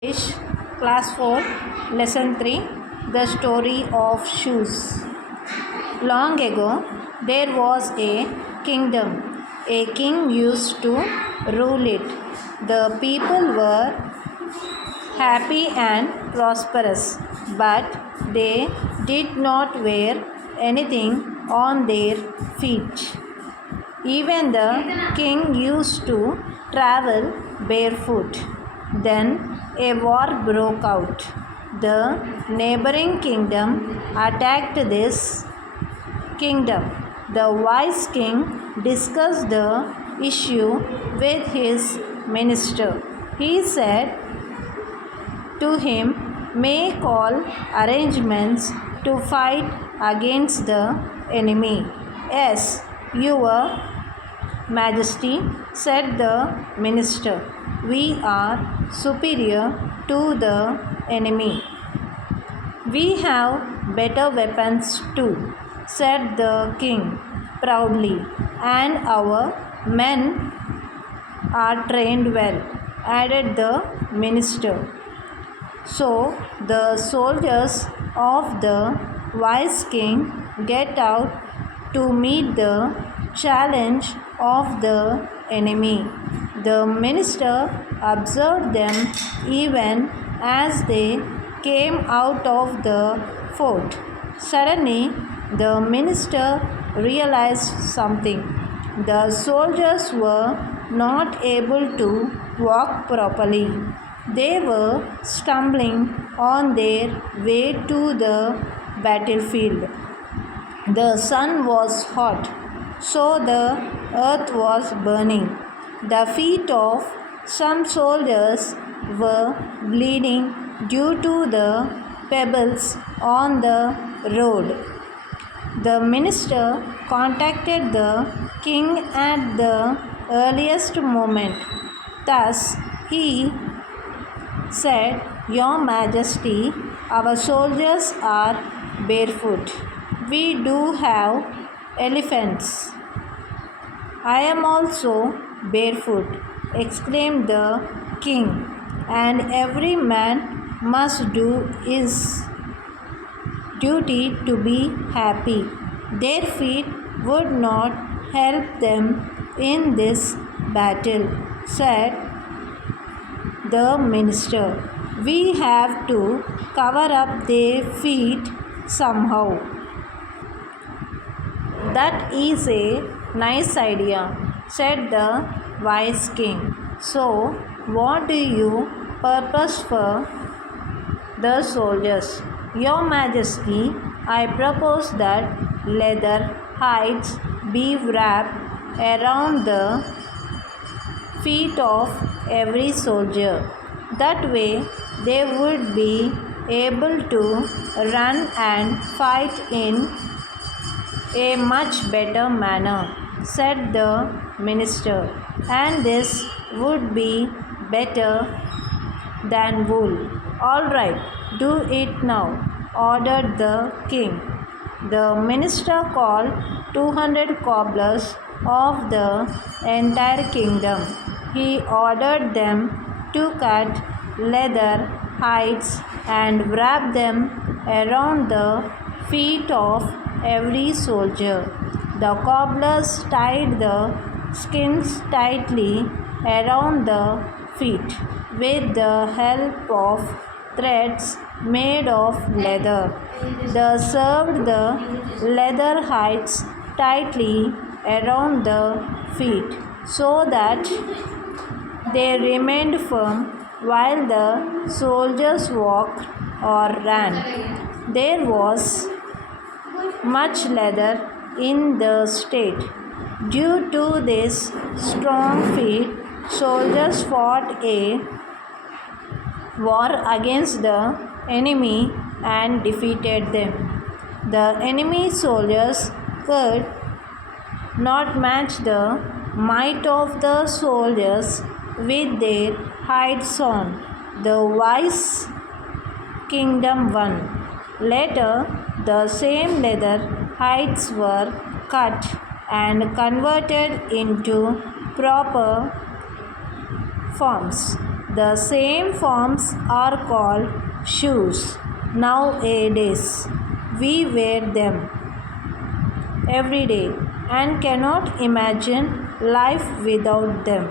English, Class 4, Lesson 3, The Story of Shoes. Long ago, there was a kingdom. A king used to rule it. The people were happy and prosperous, but they did not wear anything on their feet. Even the king used to travel barefoot. Then a war broke out. The neighboring kingdom attacked this kingdom. The wise king discussed the issue with his minister. He said to him, "Make all arrangements to fight against the enemy." "Yes, your Majesty," said the minister, "we are superior to the enemy." "We have better weapons too," said the king proudly, "and our men are trained well," added the minister. So the soldiers of the wise king get out to meet the challenge of the enemy. The minister observed them even as they came out of the fort. Suddenly, the minister realized something. The soldiers were not able to walk properly. They were stumbling on their way to the battlefield. The sun was hot, so the earth was burning. The feet of some soldiers were bleeding due to the pebbles on the road. The minister contacted the king at the earliest moment. Thus he said, "Your Majesty, our soldiers are barefoot. We do have elephants." "I am also barefoot," exclaimed the king, "and every man must do his duty to be happy. Their feet would not help them in this battle," said the minister. "We have to cover up their feet somehow." "That is a nice idea," said the wise king. "So, what do you purpose for the soldiers?" "Your Majesty, I propose that leather hides be wrapped around the feet of every soldier. That way they would be able to run and fight in a much better manner," said the minister. "And this would be better than wool." "All right, do it now," ordered the king. The minister called 200 cobblers of the entire kingdom. He ordered them to cut leather hides and wrap them around the feet of every soldier. The cobblers tied the skins tightly around the feet with the help of threads made of leather. They served the leather hides tightly around the feet so that they remained firm while the soldiers walked or ran. There was much leather in the state. Due to this strong feet, soldiers fought a war against the enemy and defeated them. The enemy soldiers could not match the might of the soldiers with their hides on. The wise kingdom won. Later, the same leather hides were cut and converted into proper forms. The same forms are called shoes. Nowadays, we wear them every day and cannot imagine life without them.